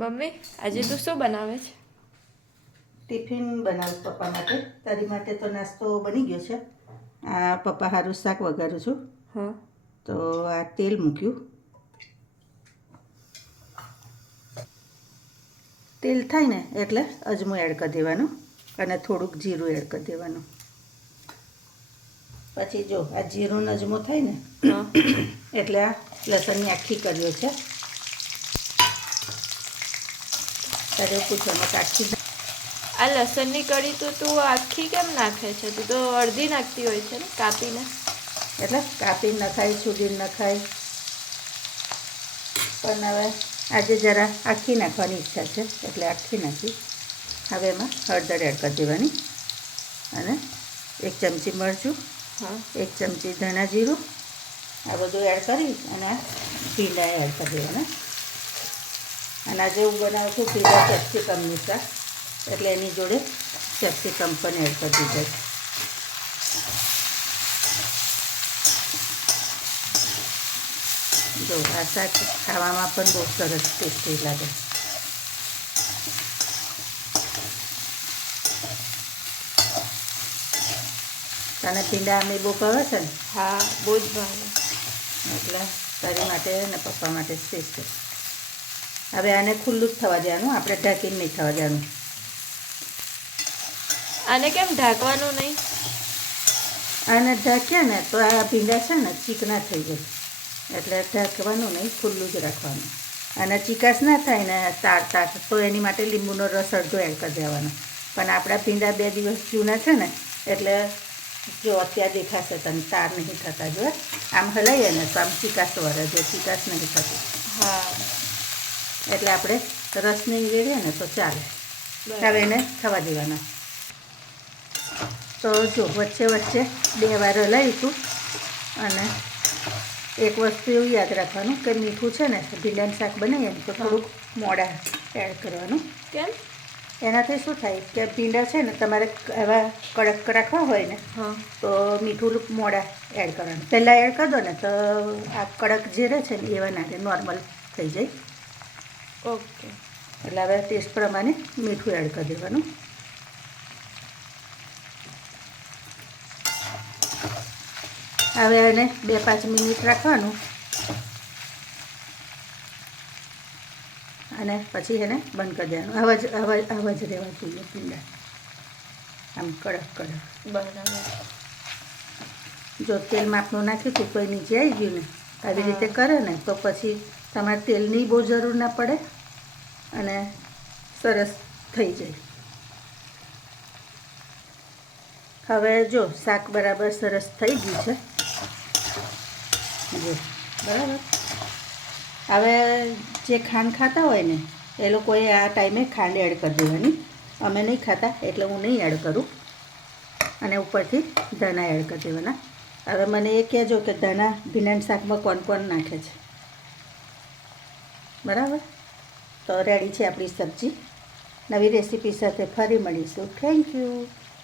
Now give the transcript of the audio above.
Mummy આજે તું શું બનાવે છે? ટિફિન બનાવું પપ્પા માટે. તારી માટે તો નાસ્તો બની ગયો છે. આ પપ્પા હારું શાક વઘારું છું. હા. તો આ તેલ મૂક્યું. તેલ થાય ને એટલે અજમો એડ કરી દેવાનું અને થોડુંક જીરું એડ કરી દેવાનું. પછી જો આ જીરું અજમો થાય ને એટલે આ લસણની આખી કર્યો છે. તારે પૂછવામાં આખી. આ લસણની કઢી તો તું આખી કેમ નાખે છે? તું તો અડધી નાખતી હોય છે ને કાપીને. એટલે કાપીને નખાય, છૂડીને નખાય, પણ હવે આજે જરા આખી નાખવાની ઈચ્છા છે એટલે આખી નાખી. હવે એમાં હળદર એડ કરી દેવાની અને 1 ચમચી મરચું, 1 ચમચી ધાણા જીરું, આ બધું એડ કરી અને ભીંડા એડ કરી દેવાના. અને આજે હું બનાવું છું ભીંડા કેપ્સિકમનું શાક, એટલે એની જોડે કેપ્સિકમ પણ એડ કરી દીધા. જો આ શાક ખાવામાં પણ બહુ સરસ ટેસ્ટી લાગે. તને ભીંડા અમે બહુ ભાવે છે ને? હા, બહુ જ ભાવે. એટલે તારી માટે ને પપ્પા માટે સ્પેશિયલ. હવે આને ખુલ્લું જ થવા દેવાનું, આપણે ઢાંકીને નહીં થવા દેવાનું. આને કેમ ઢાંકવાનું નહીં? આને ઢાંક્યા ને તો આ ભીંડા છે ને ચીકણા થઈ જાય, એટલે ઢાંકવાનું નહીં, ખુલ્લું જ રાખવાનું. અને ચીકાશ ના થાય ને તાર તો એની માટે લીંબુનો રસ અડધો એડ કરી દેવાનો. પણ આપણા ભીંડા 2 દિવસ જૂના છે ને એટલે જો અત્યારે દેખાશે તને તાર નહીં થતા. જો આમ હલાવીએ ને તો આમ ચીકાશ વળે, જો ચીકાશ નહીં થતી. હા, એટલે આપણે રસ નહીં વેરીએ ને તો ચાલે. હવે એને થવા દેવાના. તો જો વચ્ચે 2 વાર હલાવીશું. અને એક વસ્તુ એવું યાદ રાખવાનું કે મીઠું છે ને ભીંડાનું શાક બનાવીએ ને તો થોડુંક મોડા એડ કરવાનું. કેમ? એનાથી શું થાય કે ભીંડા છે ને તમારે એવા કડક રાખવા હોય ને તો મીઠું મોડા એડ કરવાનું. પહેલાં એડ કરી દો ને તો આ કડક જે રહે છે ને એવા ના રહે, નોર્મલ થઈ જાય. ઓકે. એટલે હવે ટેસ્ટ પ્રમાણે મીઠું એડ કરી દેવાનું. હવે એને 2-5 મિનિટ રાખવાનું અને પછી એને બંધ કરી દેવાનું. આવા જ રહેવા જોઈએ ભીંડા, આમ કડક. બરાબર. જો તેલ માપનું નાખ્યું હતું કોઈ નીચે આવી ગયું ને આવી રીતે કરે ને તો પછી તમારે તેલની બહુ જરૂર ના પડે અને સરસ થઈ જાય. હવે જો શાક બરાબર સરસ થઈ ગયું છે. જો બરાબર. હવે જે ખાંડ ખાતા હોય ને એ લોકોએ આ ટાઈમે ખાંડ એડ કરી દેવાની. અમે નહીં ખાતા એટલે હું નહીં એડ કરું. અને ઉપરથી ધાણા એડ કરી દેવાના. હવે મને એ કહેજો કે ધાણા ભીંડાના શાકમાં કોણ નાખે છે. બરાબર. તો રેડી છે આપણી સબ્જી. નવી રેસીપી સાથે ફરી મળીશું. Thank you.